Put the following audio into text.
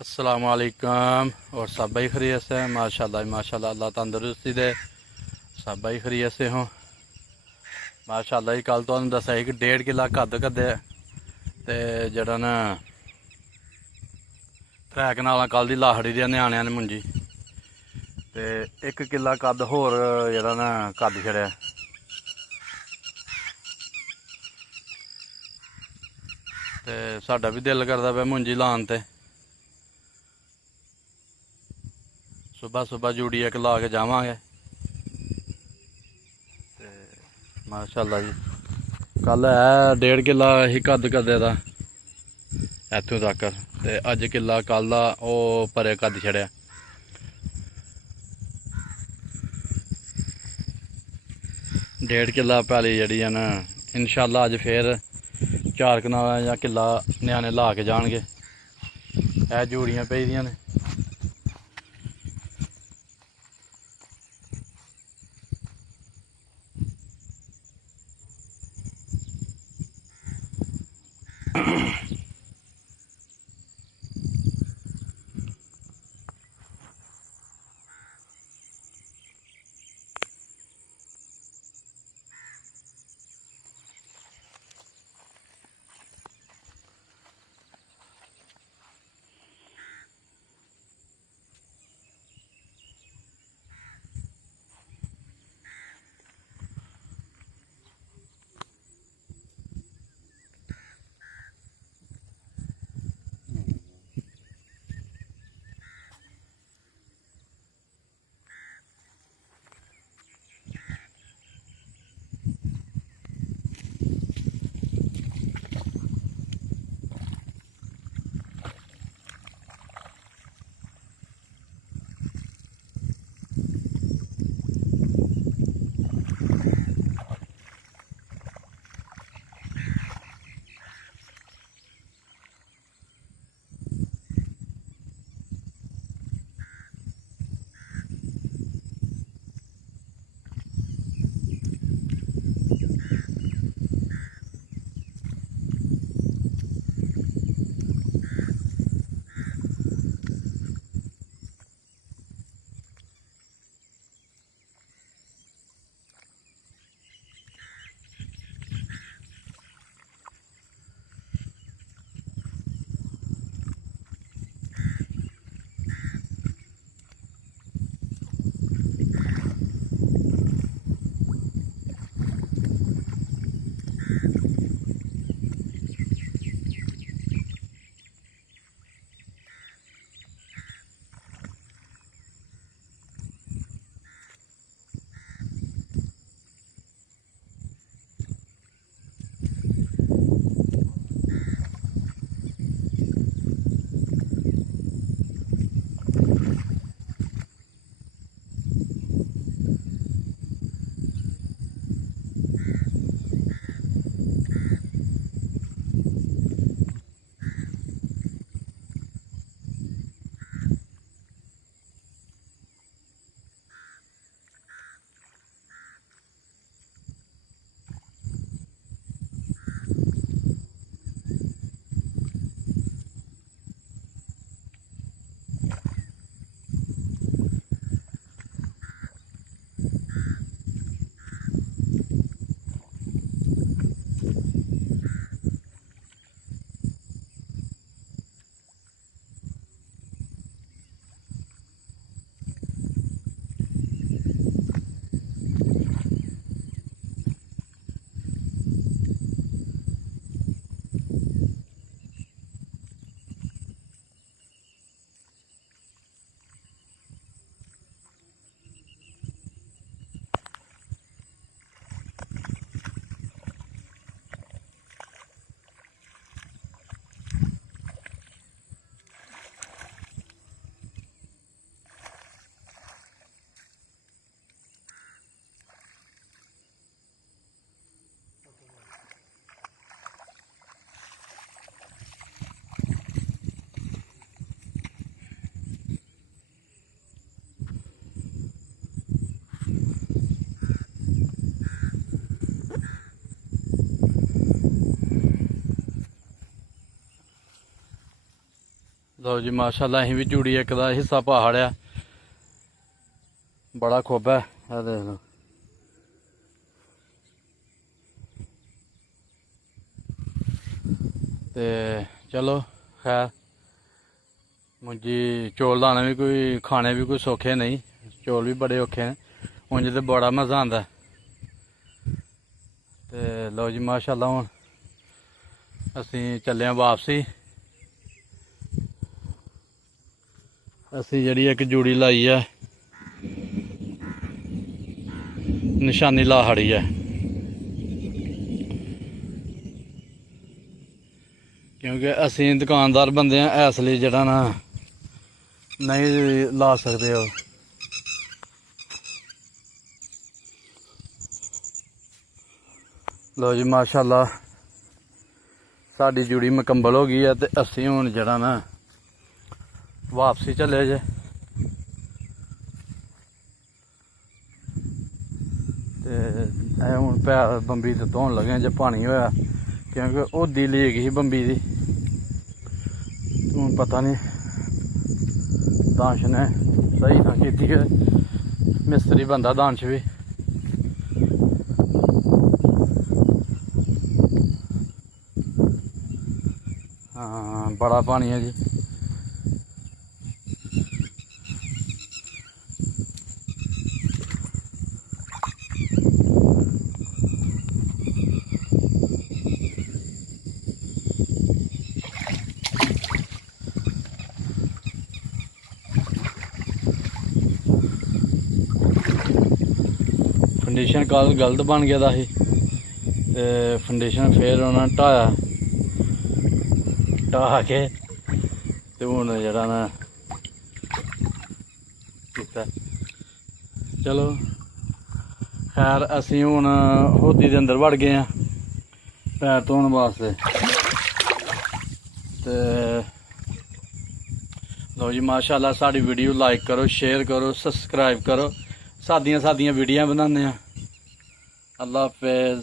अस्सलाम वालेकुम। और सब भाई खैरियत से माशाल्लाह माशाल्लाह, अल्लाह तंदुरुस्ती दे। सब भाई खैरियत से हों माशाल्लाह जी। कल तो दसा कि 1.5 किला कद कदे ते जड़ा ना त्रै कनाल कल दी लाखड़ी दी न्याणियां ने मुंजी ते 1 किला कद होर जड़ा ना कद छड़िया। ते साडा भी दिल करदा पे मुंजी लान ते सुबह सुबह जूड़ी एक ला के जावांगे। माशाल्लाह जी कल है 1.5 किला ही कद कदे दा इत्थों तक ते अज किला कल दा ओह परे कद छड़िया। 1.5 किला पैली जड़ी है ना इंशाल्लाह अज फिर 4 कनाल या किला न्याणे ला के जाएंगे। यह जूड़ियां पेई दियां ने। लो जी माशाल्लाह असीं भी जूड़ी एक दा हिस्सा पहाड़ आ बड़ा खोबा है देख लो। ते चलो खैर मुंजी चौल लाने भी कोई खाने भी कोई सौखे नहीं, चौल भी बड़े औखे हैं, उंज ते बड़ा मज़ा आंदा। ते लो जी माशाल्लाह हुण असीं चले आं वापसी। असीं जिहड़ी इक जूड़ी लाई है निशानी ला खड़ी है, क्योंकि असीं दुकानदार बंदे हैं इसलिए जेह्ड़ा ना नहीं ला सकते हो। लो जी माशाल्लाह साडी जूड़ी मुकम्मल हो गई है ते असीं हुण जेह्ड़ा ना वापसी चले जे। ते हुण पैर बंबी ते धोन लगे जे पानी होया, क्योंकि ओह्दी लीक ही बंबी दी। हूँ पता नहीं दानश ने सही ना कीती है, मिस्त्री बंदा दानश भी। हाँ बड़ा पानी है जी। फंडिशन कल गलत बन गया था, फंडिशन फिर उन्हें ढाया, ढा के ते हुण जेह्ड़ा ना कीता। चलो खैर असीं हुण होदी दे अंदर वड़ गए हैं पैर धोने वास्ते। ते लो जी माशाल्लाह साड़ी वीडियो लाइक करो, शेयर करो, सब्सक्राइब करो। सादियां वीडियो बनाने। अल्लाह हाफिज़।